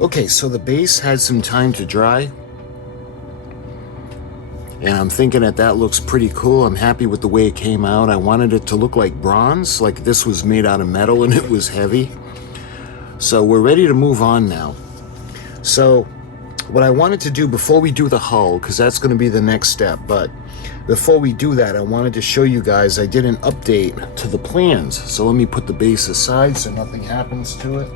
Okay, so the base had some time to dry, and I'm thinking that looks pretty cool. I'm happy with the way it came out. I wanted it to look like bronze, like this was made out of metal and it was heavy. So we're ready to move on now. So what I wanted to do before we do the hull, because that's going to be the next step, but before we do that, I wanted to show you guys I did an update to the plans. So let me put the base aside so nothing happens to it.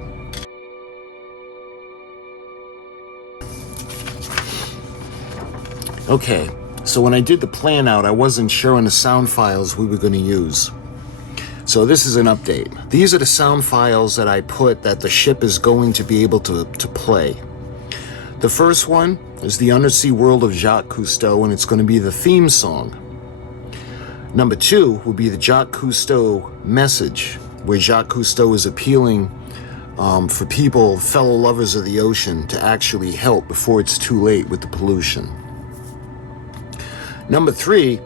Okay, so when I did the plan out, I wasn't sure on the sound files we were going to use. So this is an update. These are the sound files that I put that the ship is going to be able to play. The first one is the Undersea World of Jacques Cousteau, and it's going to be the theme song. Number 2 will be the Jacques Cousteau message, where Jacques Cousteau is appealing for people, fellow lovers of the ocean, to actually help before it's too late with the pollution. Number 3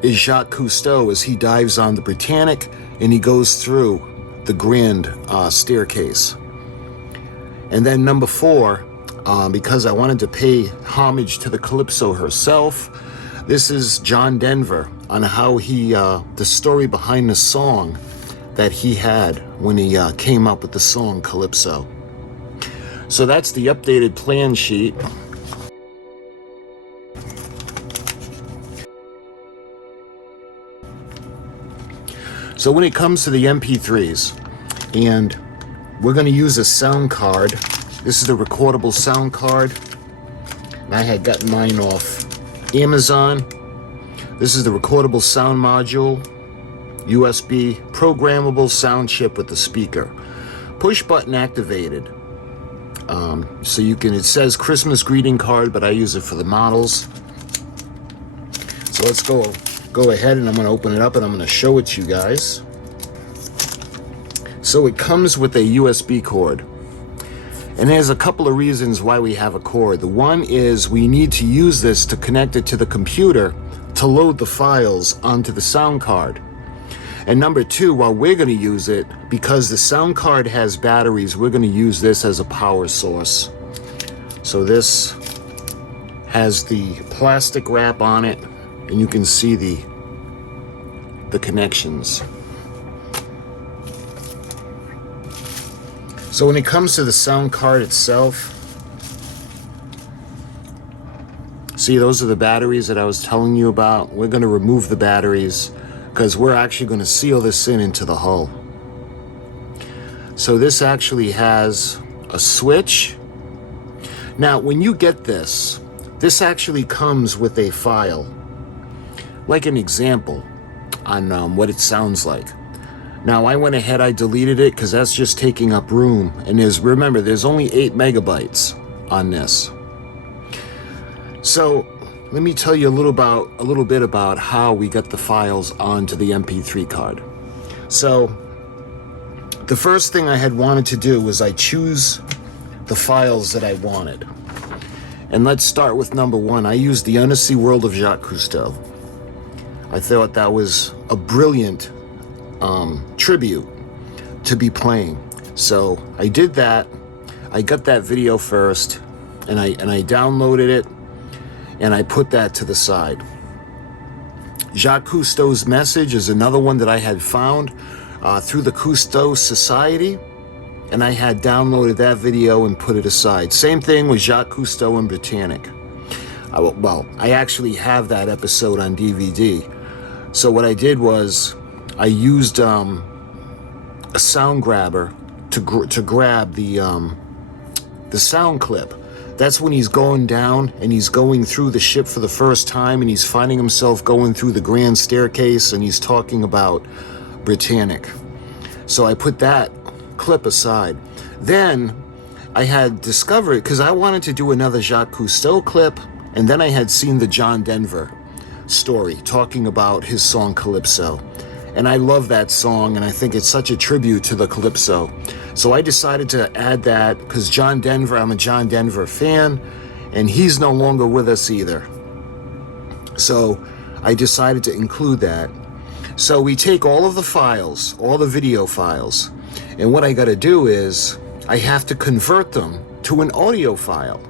is Jacques Cousteau as he dives on the Britannic and he goes through the grand staircase. And then number 4, because I wanted to pay homage to the CALYPSO herself, this is John Denver on how he, the story behind the song that he had when he came up with the song CALYPSO. So that's the updated plan sheet. So when it comes to the MP3s, and we're going to use a sound card. This is the recordable sound card. And I had gotten mine off Amazon. This is the recordable sound module, USB programmable sound chip with the speaker. Push button activated. So you can, it says Christmas greeting card, but I use it for the models. So let's go ahead and I'm going to open it up and I'm going to show it to you guys. So it comes with a USB cord. And there's a couple of reasons why we have a cord. The one is we need to use this to connect it to the computer to load the files onto the sound card. And number 2, while we're going to use it, because the sound card has batteries, we're going to use this as a power source. So this has the plastic wrap on it, and you can see the connections. So when it comes to the sound card itself, see, those are the batteries that I was telling you about. We're going to remove the batteries because we're actually going to seal this into the hull. So this actually has a switch. Now, when you get this actually comes with a file, like an example on what it sounds like. Now, I went ahead, I deleted it because that's just taking up room. And remember, there's only 8 megabytes on this. So let me tell you a little bit about how we got the files onto the MP3 card. So the first thing I had wanted to do was I choose the files that I wanted. And let's start with number 1. I used the Undersea World of Jacques Cousteau. I thought that was a brilliant tribute to be playing. So I did that. I got that video first, and I downloaded it, and I put that to the side. Jacques Cousteau's message is another one that I had found through the Cousteau Society, and I had downloaded that video and put it aside. Same thing with Jacques Cousteau and Britannic. I actually have that episode on DVD. So what I did was I used a sound grabber to grab the sound clip. That's when he's going down and he's going through the ship for the first time and he's finding himself going through the grand staircase and he's talking about Britannic. So I put that clip aside. Then I had discovered, because I wanted to do another Jacques Cousteau clip, and then I had seen the John Denver story talking about his song CALYPSO. And I love that song, and I think it's such a tribute to the CALYPSO. So I decided to add that, because John Denver, I'm a John Denver fan, and he's no longer with us either. So I decided to include that. So we take all of the files, all the video files, and what I got to do is I have to convert them to an audio file.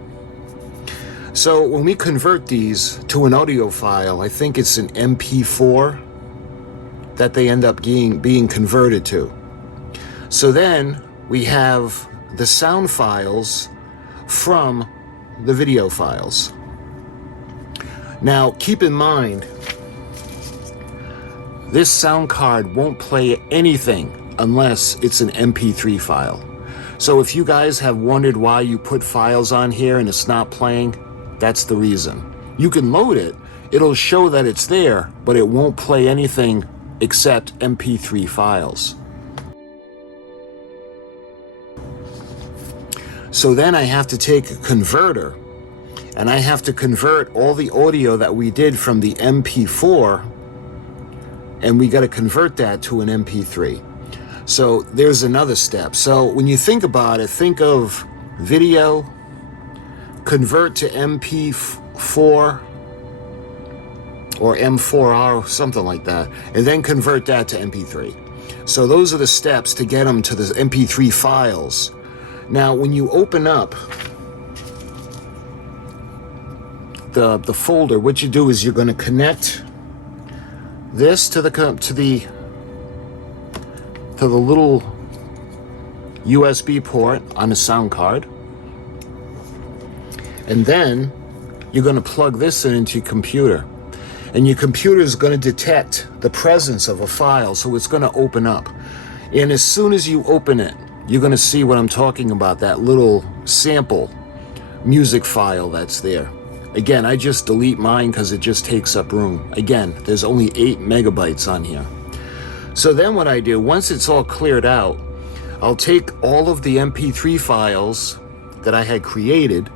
So when we convert these to an audio file, I think it's an MP4 that they end up being converted to. So then we have the sound files from the video files. Now keep in mind, this sound card won't play anything unless it's an MP3 file. So if you guys have wondered why you put files on here and it's not playing, that's the reason. You can load it, it'll show that it's there, but it won't play anything except MP3 files. So then I have to take a converter and I have to convert all the audio that we did from the MP4, and we got to convert that to an MP3. So there's another step. So when you think about it, think of video, convert to MP4 or M4R, something like that, and then convert that to MP3. So those are the steps to get them to the MP3 files. Now, when you open up the folder, what you do is you're going to connect this to the little USB port on the sound card, and then you're going to plug this into your computer, and your computer is going to detect the presence of a file, so it's going to open up. And as soon as you open it, you're going to see what I'm talking about, that little sample music file that's there. Again, I just delete mine because it just takes up room. Again, there's only 8 megabytes on here. So then what I do, once it's all cleared out, I'll take all of the MP3 files that I had created,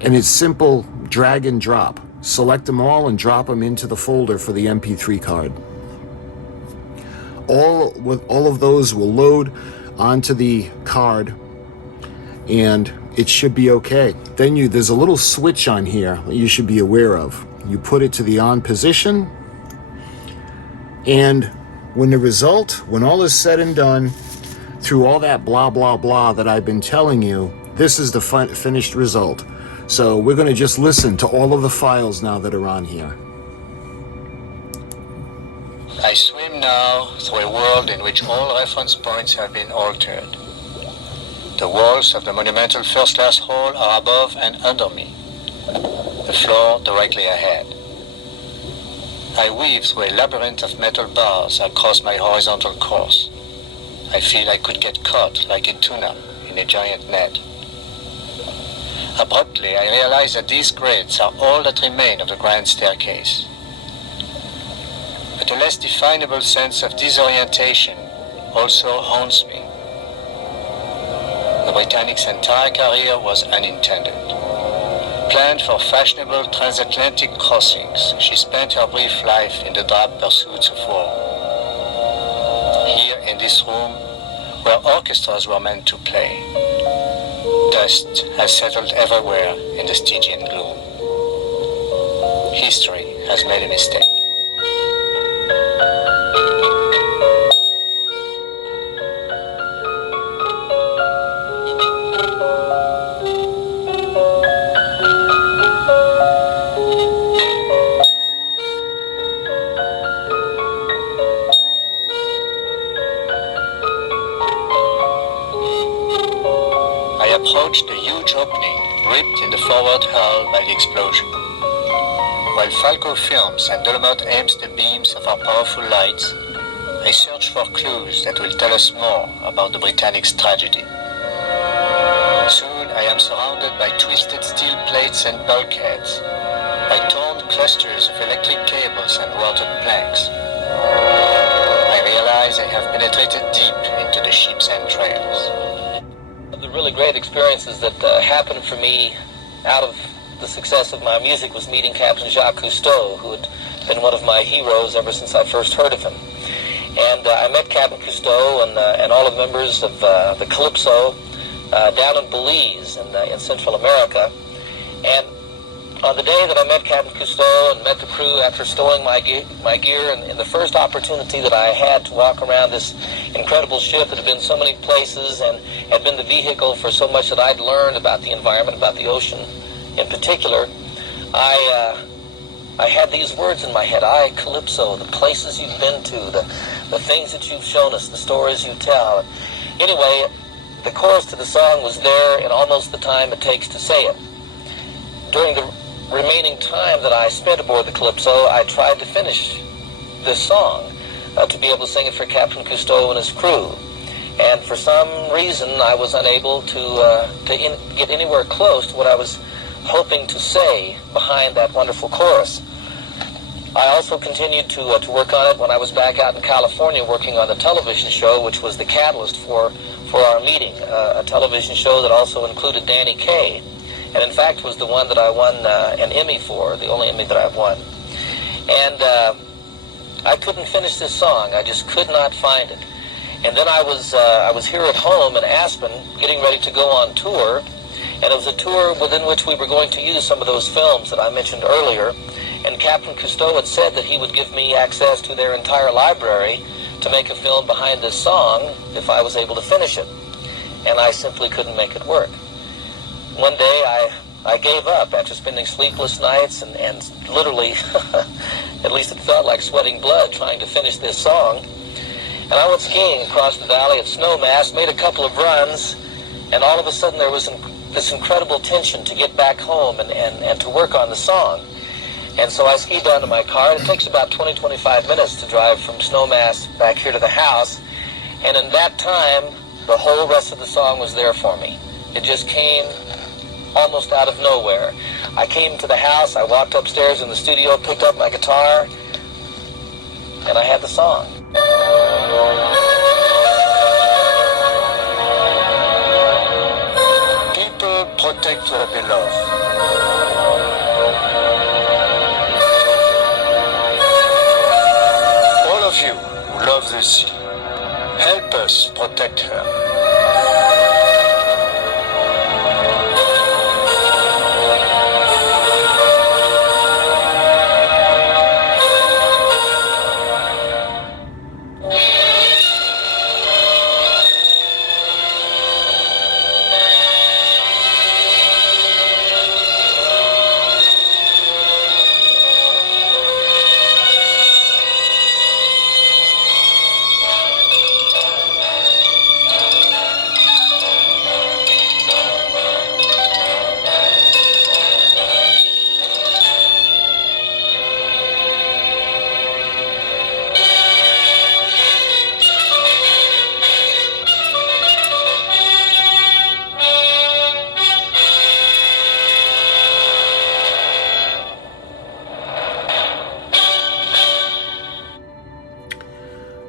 and it's simple drag and drop. Select them all and drop them into the folder for the MP3 card. All of those will load onto the card, and it should be okay. Then there's a little switch on here that you should be aware of. You put it to the on position, and when all is said and done, through all that blah blah blah that I've been telling you, this is the finished result. So we're going to just listen to all of the files now that are on here. I swim now through a world in which all reference points have been altered. The walls of the monumental first-class hall are above and under me, the floor directly ahead. I weave through a labyrinth of metal bars across my horizontal course. I feel I could get caught like a tuna in a giant net. Abruptly, I realize that these grids are all that remain of the grand staircase. But a less definable sense of disorientation also haunts me. The Britannic's entire career was unintended. Planned for fashionable transatlantic crossings, she spent her brief life in the drab pursuits of war. Here in this room, where orchestras were meant to play, dust has settled everywhere in the Stygian gloom. History has made a mistake. I approached the huge opening ripped in the forward hull by the explosion. While Falco films and Dolomite aims the beams of our powerful lights, I search for clues that will tell us more about the Britannic's tragedy. Soon I am surrounded by twisted steel plates and bulkheads, by torn clusters of electric cables and rotted planks. I realize I have penetrated deep into the ship's entrails. The really great experiences that happened for me out of the success of my music was meeting Captain Jacques Cousteau, who had been one of my heroes ever since I first heard of him. And I met Captain Cousteau and all the members of the CALYPSO down in Belize in Central America. And On the day that I met Captain Cousteau and met the crew after stowing my gear, and the first opportunity that I had to walk around this incredible ship that had been so many places and had been the vehicle for so much that I'd learned about the environment, about the ocean in particular, I had these words in my head: CALYPSO, the places you've been to, the things that you've shown us, the stories you tell. Anyway, the chorus to the song was there in almost the time it takes to say it. During the remaining time that I spent aboard the CALYPSO, I tried to finish this song, to be able to sing it for Captain Cousteau and his crew. And for some reason, I was unable to get anywhere close to what I was hoping to say behind that wonderful chorus. I also continued to work on it when I was back out in California working on the television show, which was the catalyst for our meeting, a television show that also included Danny Kaye, and in fact was the one that I won an Emmy for, the only Emmy that I've won. And I couldn't finish this song. I just could not find it. And then I was here at home in Aspen getting ready to go on tour, and it was a tour within which we were going to use some of those films that I mentioned earlier, and Captain Cousteau had said that he would give me access to their entire library to make a film behind this song if I was able to finish it. And I simply couldn't make it work. One day I gave up after spending sleepless nights and literally, at least it felt like sweating blood trying to finish this song. And I went skiing across the valley at Snowmass, made a couple of runs, and all of a sudden there was this incredible tension to get back home and to work on the song. And so I skied down to my car. It takes about 20-25 minutes to drive from Snowmass back here to the house. And in that time, the whole rest of the song was there for me. It just came almost out of nowhere. I came to the house, I walked upstairs in the studio, picked up my guitar, and I had the song. People protect what they love. All of you who love the sea, help us protect her.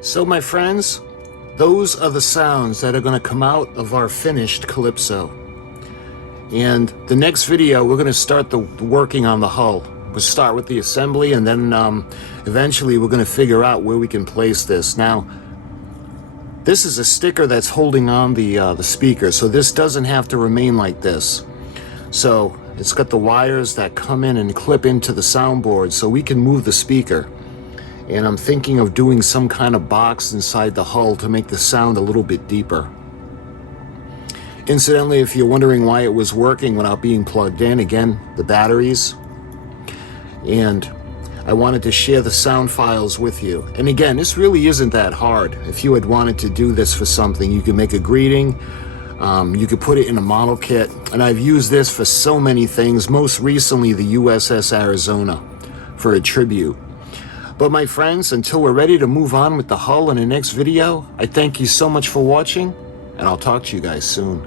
So my friends, those are the sounds that are going to come out of our finished CALYPSO. And the next video, we're going to start the working on the hull. We'll start with the assembly, and then eventually we're going to figure out where we can place this. Now, this is a sticker that's holding on the speaker, so this doesn't have to remain like this. So it's got the wires that come in and clip into the soundboard, so we can move the speaker. And I'm thinking of doing some kind of box inside the hull to make the sound a little bit deeper. Incidentally, if you're wondering why it was working without being plugged in, again, the batteries. And I wanted to share the sound files with you. And again, this really isn't that hard. If you had wanted to do this for something, you could make a greeting, you could put it in a model kit. And I've used this for so many things, most recently the USS Arizona for a tribute. But my friends, until we're ready to move on with the hull in the next video, I thank you so much for watching, and I'll talk to you guys soon.